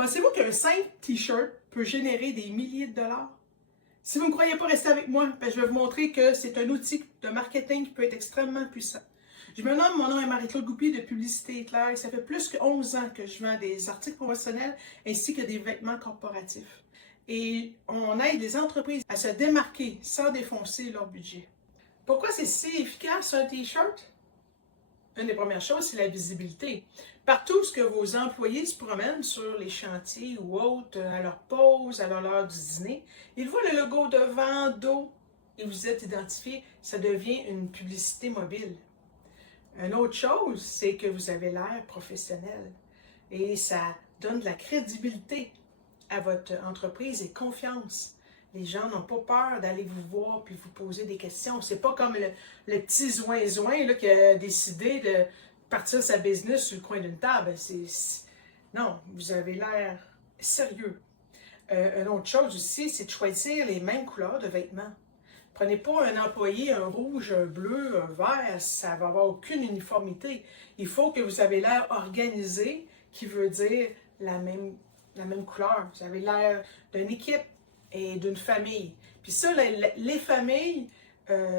Pensez-vous qu'un simple t-shirt peut générer des milliers de dollars? Si vous ne croyez pas, restez avec moi, je vais vous montrer que c'est un outil de marketing qui peut être extrêmement puissant. Je me nomme, mon nom est Marie-Claude Goupil de Publicité Éclair et ça fait plus que 11 ans que je vends des articles promotionnels ainsi que des vêtements corporatifs. Et on aide les entreprises à se démarquer sans défoncer leur budget. Pourquoi c'est si efficace un t-shirt? Une des premières choses, c'est la visibilité. Partout où que vos employés se promènent sur les chantiers ou autres, à leur pause, à l'heure du dîner, ils voient le logo devant, dos, et vous êtes identifié, ça devient une publicité mobile. Une autre chose, c'est que vous avez l'air professionnel et ça donne de la crédibilité à votre entreprise et confiance. Les gens n'ont pas peur d'aller vous voir puis vous poser des questions. C'est pas comme le petit zoin-zoin qui a décidé de partir sa business sur le coin d'une table. Non, vous avez l'air sérieux. Une autre chose aussi, c'est de choisir les mêmes couleurs de vêtements. Prenez pas un employé, un rouge, un bleu, un vert, ça va avoir aucune uniformité. Il faut que vous avez l'air organisé, qui veut dire la même couleur. Vous avez l'air d'une équipe et d'une famille. Puis ça, les familles,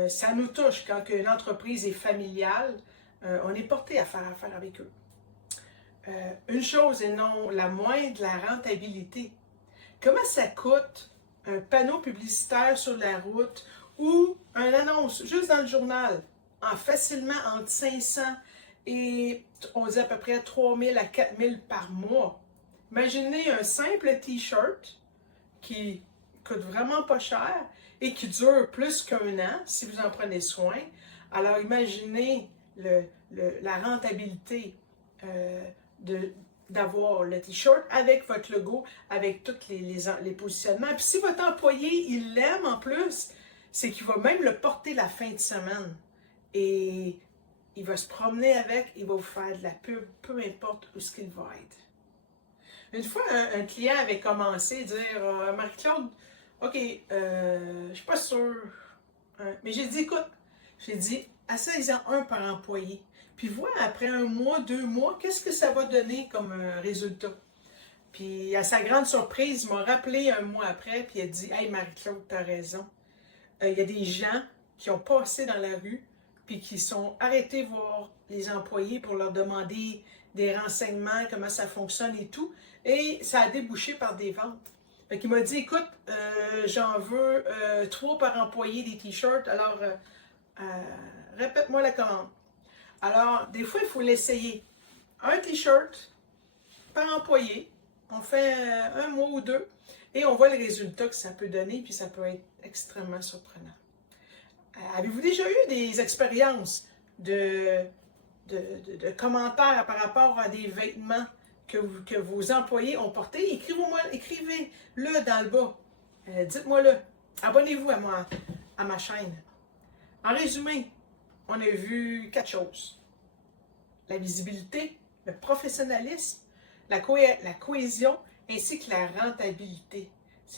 ça nous touche quand une entreprise est familiale. On est porté à faire affaire avec eux. Une chose et non la moindre, la rentabilité. Comment ça coûte un panneau publicitaire sur la route ou une annonce juste dans le journal en facilement entre 500 et on dit à peu près 3000 à 4000 par mois? Imaginez un simple t-shirt qui coûte vraiment pas cher et qui dure plus qu'un an si vous en prenez soin. Alors imaginez la rentabilité d'avoir le t-shirt avec votre logo, avec tous les positionnements. Puis si votre employé, il l'aime en plus, c'est qu'il va même le porter la fin de semaine. Et il va se promener avec, il va vous faire de la pub, peu importe où ce qu'il va être. Une fois, un client avait commencé à dire « Marie-Claude, OK, je suis pas sûre. » Mais j'ai dit « Écoute, asseyez-en un par employé. Puis vois, après 1 mois, 2 mois, qu'est-ce que ça va donner comme résultat? » Puis à sa grande surprise, il m'a rappelé 1 mois après, puis il a dit « Hey Marie-Claude, tu as raison. Il y a des gens qui ont passé dans la rue, puis qui sont arrêtés voir les employés pour leur demander des renseignements, comment ça fonctionne et tout. Et ça a débouché par des ventes. Fait qu'il m'a dit, écoute, j'en veux 3 par employé des t-shirts, alors répète-moi la commande. Alors, des fois, il faut l'essayer. Un t-shirt par employé, on fait 1 mois ou 2, et on voit le résultat que ça peut donner, puis ça peut être extrêmement surprenant. Avez-vous déjà eu des expériences de commentaires par rapport à des vêtements que vos employés ont portés? Écrivez-le dans le bas. Dites-moi-le. Abonnez-vous à ma chaîne. En résumé, on a vu 4 choses. La visibilité, le professionnalisme, la cohésion, ainsi que la rentabilité.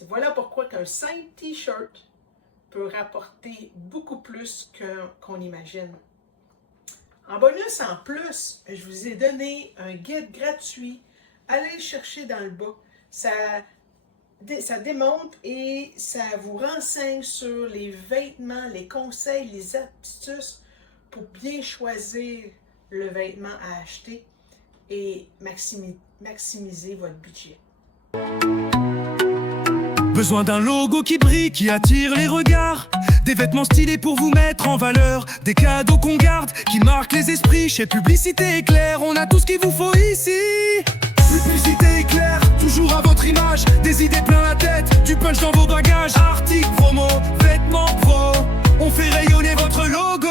Voilà pourquoi qu'un simple t-shirt peut rapporter beaucoup plus qu'on imagine. En bonus, en plus, je vous ai donné un guide gratuit. Allez le chercher dans le bas. Ça démontre et ça vous renseigne sur les vêtements, les conseils, les astuces pour bien choisir le vêtement à acheter et maximiser votre budget. Besoin d'un logo qui brille, qui attire les regards. Des vêtements stylés pour vous mettre en valeur. Des cadeaux qu'on garde, qui marquent les esprits. Chez Publicité Éclair, on a tout ce qu'il vous faut ici. Publicité Éclair, toujours à votre image. Des idées plein la tête, du punch dans vos bagages. Articles promo, vêtements pro, on fait rayonner votre logo.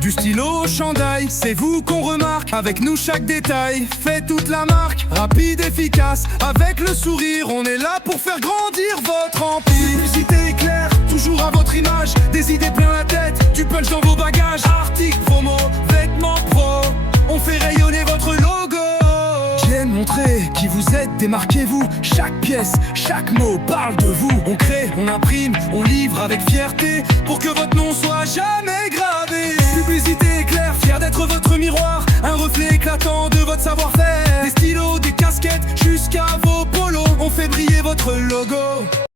Du stylo au chandail, c'est vous qu'on remarque. Avec nous chaque détail fait toute la marque. Rapide, efficace, avec le sourire, on est là pour faire grandir votre empire. Publicité Éclair, toujours à votre image. Des idées plein la tête, du punch dans vos bagages. Articles promo, vêtements pro, on fait rayonner votre logo. Viens montrer qui vous êtes, démarquez-vous. Chaque pièce, chaque mot parle de vous. On crée, on imprime, on livre avec fierté pour que votre nom soit jamais gravé. Publicité Éclair, fier d'être votre miroir, un reflet éclatant de votre savoir-faire. Des stylos, des casquettes, jusqu'à on fait briller votre logo.